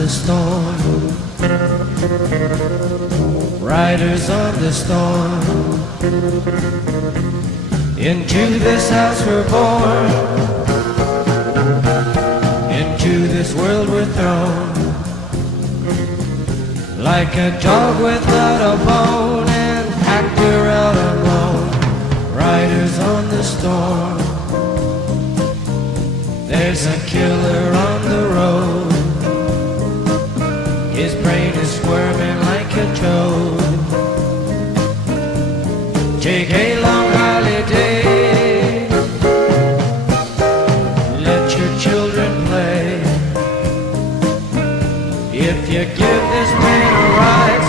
the storm, riders on the storm. Into this house we're born, into this world we're thrown, like a dog without a bone, an actor out alone, riders on the storm. There's a killer on the road, his brain is squirming like a toad. Take a long holiday, let your children play. If you give this man a ride,